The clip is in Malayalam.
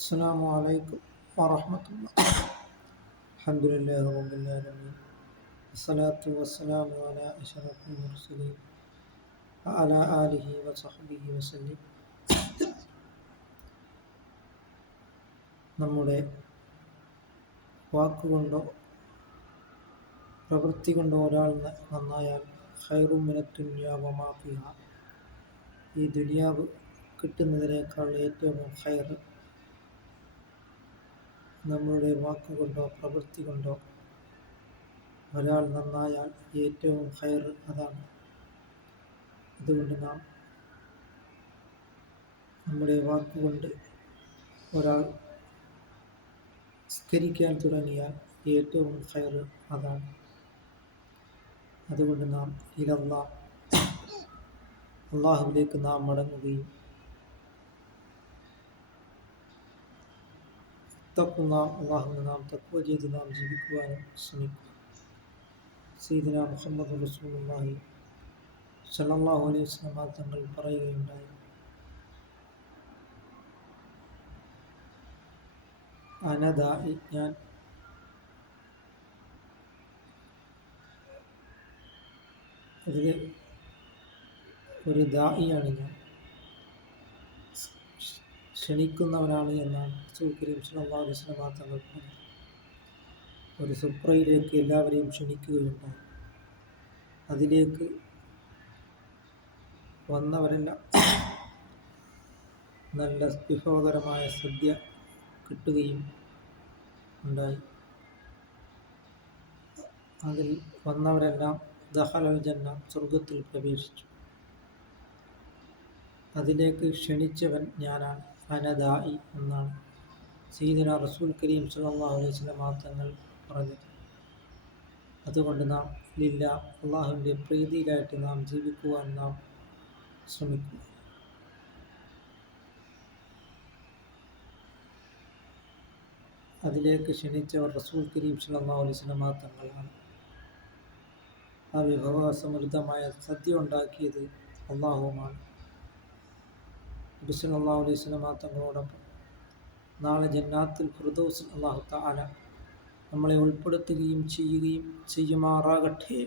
السلام عليكم ورحمة الله. الحمد لله رب العالمين، والصلاة والسلام على أشرف المرسلين وعلى آله وصحبه وسلم. നമ്മുടെ വാക്കുകൊണ്ടോ പ്രവൃത്തി കൊണ്ടോ ഒരാൾ നന്നായാൽ ഖൈറും മിനദ് ദുനിയാ വമാ ഫിഹാ, ഈ ദുനിയാവ് കിട്ടുന്നതിനേക്കാൾ ഏറ്റവും ഖൈർ നമ്മളുടെ വാക്കുകൊണ്ടോ പ്രവൃത്തി കൊണ്ടോ ഒരാൾ നന്നായാൽ ഏറ്റവും ഖൈർ അതാണ്. അതുകൊണ്ട് നാം നമ്മുടെ വാക്കുകൊണ്ട് ഒരാൾ സ്കരിക്കാൻ തുടങ്ങിയാൽ ഏറ്റവും ഖൈർ അതാണ്. അതുകൊണ്ട് നാം അള്ളാഹുവിലേക്ക് നാം മടങ്ങുകയും അള്ളാഹുവിനെ നാം തഖ്വ ചെയ്ത് നാം ജീവിക്കുവാനും ശ്രമിക്കും. സയ്യിദുനാ മുഹമ്മദ് റസൂലുള്ളാഹി സ്വല്ലല്ലാഹു അലൈഹി വസല്ലം തങ്ങൾ പറയുകയുണ്ടായി, അനദായി, ഞാൻ അതിൽ ഒരു ദായിയാണ്, ഞാൻ ക്ഷണിക്കുന്നവനാണ് എന്നാണ് റസൂൽ കരീം സ്വല്ലല്ലാഹു അലൈഹി വസല്ലം തങ്ങൾ പറഞ്ഞത്. ഒരു സുപ്രയിലേക്ക് എല്ലാവരെയും ക്ഷണിക്കുകയുണ്ടായി. അതിലേക്ക് വന്നവരെല്ലാം നല്ല വിഭവകരമായ സദ്യ കിട്ടുകയും ഉണ്ടായി. അതിൽ വന്നവരെല്ലാം ദഖലൽ ജന്ന, സ്വർഗത്തിൽ പ്രവേശിച്ചു. അതിലേക്ക് ക്ഷണിച്ചവൻ ഞാനാണ്, അനദായി എന്നാണ് സയ്യിദുനാ റസൂൽ കരീം സ്വല്ലല്ലാഹു അലൈഹി വസല്ലം തങ്ങൾ പറഞ്ഞത്. അതുകൊണ്ട് നാം അള്ളാഹുവിൻ്റെ പ്രീതിയിലായിട്ട് നാം ജീവിക്കുവാൻ നാം ശ്രമിക്കുക. അതിലേക്ക് ക്ഷണിച്ചവർ റസൂൽ കരീം സ്വല്ലല്ലാഹു അലൈഹി വസല്ലം തങ്ങളാണ്. ആ വിഭവസമൃദ്ധമായ സദ്യ ഉണ്ടാക്കിയത് അള്ളാഹുവുമാണ്. നബി സല്ലല്ലാഹു അലൈഹി വസല്ലം തങ്ങളോടൊപ്പം നാളെ ജന്നാത്തുൽ ഫിർദൗസിൽ അല്ലാഹു തആല നമ്മളെ ഉൾപ്പെടുത്തുകയും ചെയ്യുമാറാകട്ടെ.